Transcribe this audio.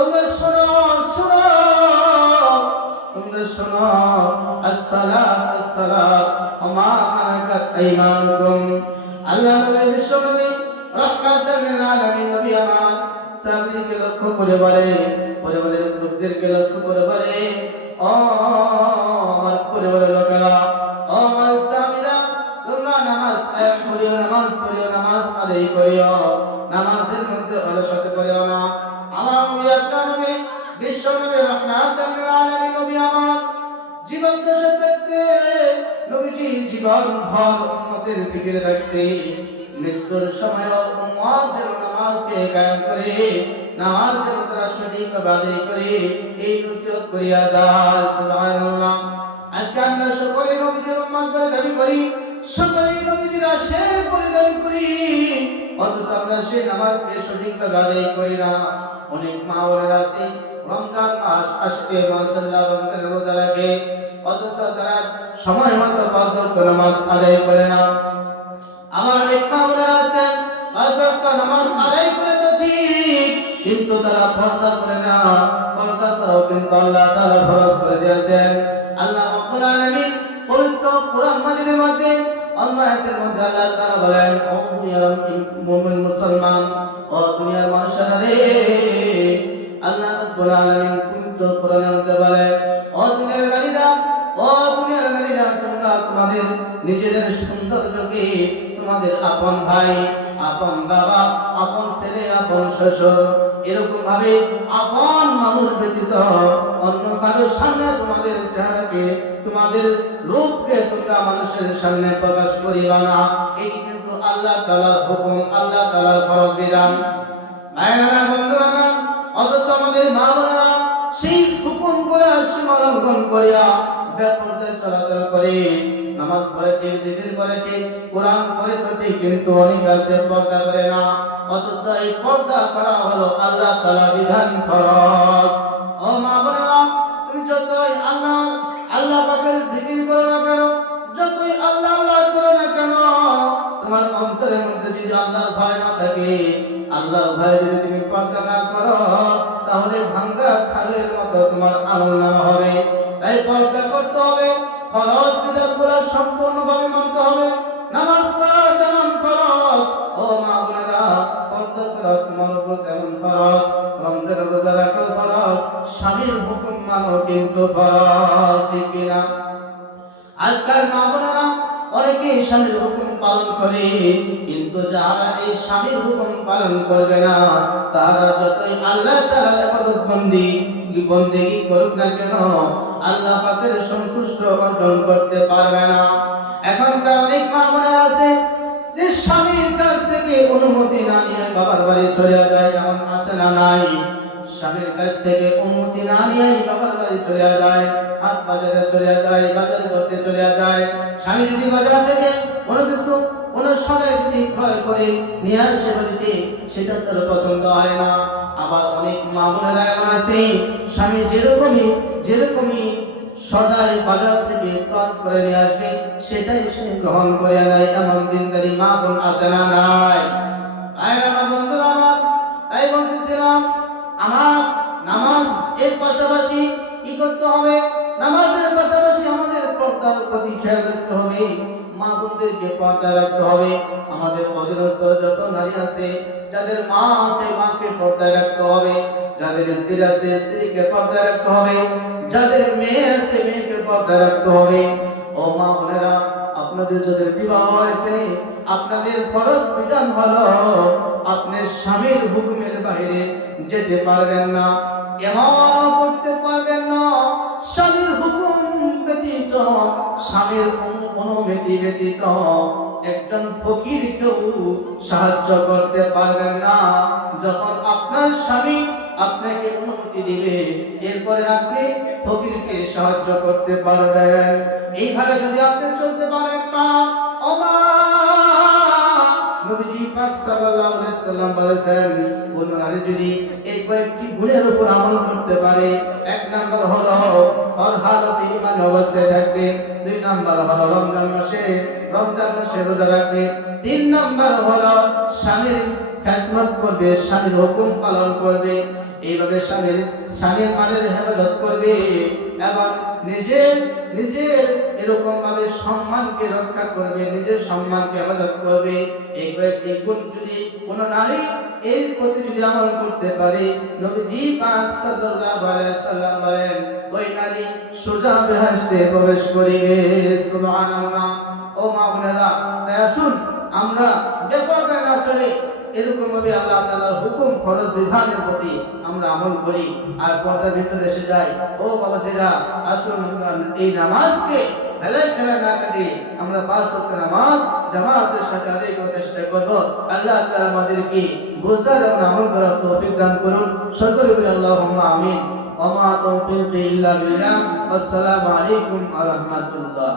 তোমরা শোনো শোনো তোমরা শোনো আসসালাত আসসালাত ওমা মালাকাত আইমানুকুম। আল্লাহ নবী বিশ্বনবী রাহমাতাল লিল আলামিন নবী আমার সাহাবীকে লক্ষ্য করে বলে, পরিবারের লোকদেরকে লক্ষ্য করে বলে, ও আমার পরিবারের লোকেরা, ও আমার সাহাবীরা, তোমরা নামাজ কায়েম করিও, নামাজ পড়িও, নামাজ আদায় করিও, নামাজের মধ্যে অলসতা করিও না। আমার নবী আপনার নবী বিশ্বনবী রাহমাতাল লিল আলামিন নবী আমার জীবন দশা থাকতে নবীজি জীবন ভর উম্মতের ফিকিরে থাকতে মৃত্যুর সময় উম্মত যেন নামাজকে কায়েম করে, নামাজ যেন তারা সঠিকভাবে আদায় করে, এই নসিহত করিয়া যায়। সুবহানাল্লাহ। আজকে আমরা সকলে নবীজির উম্মত বলে দাবি করি, সকলেই নবীজির আশেক বলে দাবি করি, অথচ আমরা সেই নামাজকে সঠিকভাবে আদায় করি না। অনেক মা বোনেরা আছে রমজান মাস আসবে, মাশাআল্লাহ রমজানের রোজা রাখে, অথচ তারা সময় মতো পাঁচ ওয়াক্ত নামাজ আদায় করে না। আমার অনেক মা বোনেরা আছে পাঁচ ওয়াক্ত নামাজ আদায় করে তো ঠিক, কিন্তু তারা পর্দা করে না। পর্দা করাও কিন্তু আল্লাহ তাআলা ফরজ করে দিয়েছেন। আল্লাহ রাব্বুল আলামিন পবিত্র কোরআন মাজিদের মধ্যে অন্য আয়াতের মধ্যে আল্লাহ তাআলা বলেন, ও দুনিয়ার মুমিন মুসলমান, ও দুনিয়ার মানুষেরা রে, আল্লাহ রাব্বুল আলামিন পবিত্র কোরআনের মধ্যে বলেন, ও দুনিয়ার নারীরা, ও দুনিয়ার নারীরা, তোমরা তোমাদের নিজেদের সৌন্দর্যকে তোমাদের আপন ভাই, আপন বাবা, আপন ছেলে, আপন শ্বশুর, এরকম ভাবে আপন মানুষ ব্যতীত অন্য কারো সামনে তোমাদের চেহারাকে, তোমাদের রূপকে তোমরা মানুষের সামনে প্রকাশ করিবা না। এটি কিন্তু আল্লাহ তাআলার হুকুম, আল্লাহ তাআলার ফরজ বিধান। ভাইরা বন্ধুরা, অথচ আমাদের মা বোনেরা সেই হুকুমগুলো সীমা লঙ্ঘন করিয়া বেপরদায় চলাচল করে, নামাজ পড়ে ঠিক, জিকির করে ঠিক, কোরআন পড়ে তো ঠিক, কিন্তু অনেক আছে পর্দা করে না। অথচ এই পর্দা করা হলো আল্লাহ তাআলার বিধান, ফরজ। ও মা বোনেরা, তুমি যতই আল্লাহ পাকের জিকির করো না কেন, যতই আল্লাহ আল্লাহ করো না কেন, তোমার অন্তরের মধ্যে যদি আল্লাহর ভয় না থাকে, আল্লাহর ভয় যদি তুমি পর্দা না করো, তাহলে ভাঙ্গা খালের মতো তোমার আমলনামা হবে। তাই পর্দা করতে হবে, ফরজ বিধানগুলো সম্পূর্ণভাবে মানতে হবে। নামাজ পড়া যেমন ফরজ, ও মা বোনেরা, পর্দা করা তোমার উপর তেমন ফরজ। রমজানের রোজা রাখা ফরজ, স্বামীর হুকুম মানো কিন্তু ফরজ, ঠিক কিনা? আজকাল মা বোনেরা অনেকে স্বামীর হুকুম পালন করে, কিন্তু যারা এই স্বামীর হুকুম পালন করবে না, তারা যতই আল্লাহ তাআলার ইবাদত বন্দেগী করুক না কেন, আল্লাহ পাকের সন্তুষ্ট অর্জন করতে পারবে না। এখনকার অনেক মা বোনেরা আছে যে স্বামীর কাছ থেকে অনুমতি না নিয়ে বাবার বাড়ি চলে যায়, এমন আছে না নাই? স্বামীর কাছ থেকে অনুমতি না নিয়ে বাবার বাড়ি চলে যায়, হাট বাজারে চলে যায়, বাজার করতে চলে যায়। স্বামী যদি বাজার থেকে কোনো কিছু, কোনো সদাই যদি ক্রয় করে নিয়ে আসে বাড়িতে, সেটা তার পছন্দ হয় না। আবার অনেক মা বোনেরা এমন আছে, স্বামী যেরকমই সদাই বাজার থেকে ক্রয় করে নিয়ে আসবে, সেটাই সে গ্রহণ করে নেয়। এমন দিনদারি মা বোন আছে না নাই? আমার বন্ধুরা আমার, তাই বলতেছিলাম, আমার নামাজ এর পাশাপাশি কি করতে হবে? নামাজের পাশাপাশি আমাদের পর্দার প্রতি খেয়াল রাখতে হবে, মা বোনদেরকে পর্দা রাখতে হবে। আমাদের অধীনস্থ যত নারী আছে, যাদের মা আছে, মাকে পর্দা রাখতে হবে, যাদের স্ত্রী আছে, স্ত্রীকে পর্দা রাখতে হবে, যাদের মেয়ে আছে, মেয়েকে পর্দা রাখতে হবে। ও মা বোনেরা, আপনাদের যাদের বিবাহ হয়েছে, আপনাদের ফরজ বিধান হলো আপনি স্বামীর হুকুমের বাইরে যেতে পারবেন না, এমন করতে পারবেন না, স্বামীর হুকুম ব্যতীত, স্বামীর অনুমতি ব্যতীত একজন ফকিরকেও সাহায্য করতে পারবেন না। যখন আপনার স্বামী আপনাকে অনুমতি দিবে, এরপরে আপনি ফকিরকে সাহায্য করতে পারবেন। এইভাবে যদি আপনি চলতে পারেন না, ও মা, নবীজি পাক সাল্লাল্লাহু আলাইহি সাল্লাম বলেছেন, কোন নারী যদি এই কয়েকটি গুণের উপর আমল করতে পারে, এক নাম্বার হলো হর হালতে ঈমান অবস্থায় থাকবে, দুই নাম্বার হলো রমজান মাসে রোজা রাখবে, তিন নাম্বার হলো স্বামীর খেদমত করবে, স্বামীর হুকুম পালন করবে, এইভাবে স্বামীর মানের হেফাজত করবে এবং নিজের নিজের এরকম ভাবে সম্মানকে রক্ষা করবে, নিজের সম্মানকে হেফাজত করবে। এই কয়েকটি গুণ যদি কোনো নারী এর প্রতি যদি আমল করতে পারে, নবীজি পাক সাল্লাল্লাহু আলাইহি সাল্লাম বলেন ওই নারী সোজা বেহেশতে প্রবেশ করিবে। সুবহানাল্লাহ। ও মা বোনেরা, তাই আসুন আমরা বেপরদা না চলে এরকম ভাবে আল্লাহ তাআলার হুকুম ফরজ বিধানের প্রতি আমরা আমল করি আর পর্দার ভিতরে এসে যাই। ও বাবাজিরা, আসুন আমরা এই নামাজকে হেলায় খেলা না কাটি আমরা 5 ওয়াক্ত নামাজ জামাতের সাথে আদায় করার চেষ্টা করব। আল্লাহ তাআলা আমাদেরকে বুঝার এবং আমল করার তৌফিক দান করুন। সকলে বলি আল্লাহুম্মা আমিন। ওয়া মা তাওফীকি ইল্লা বিল্লাহ। আসসালামু আলাইকুম ওয়া রাহমাতুল্লাহ।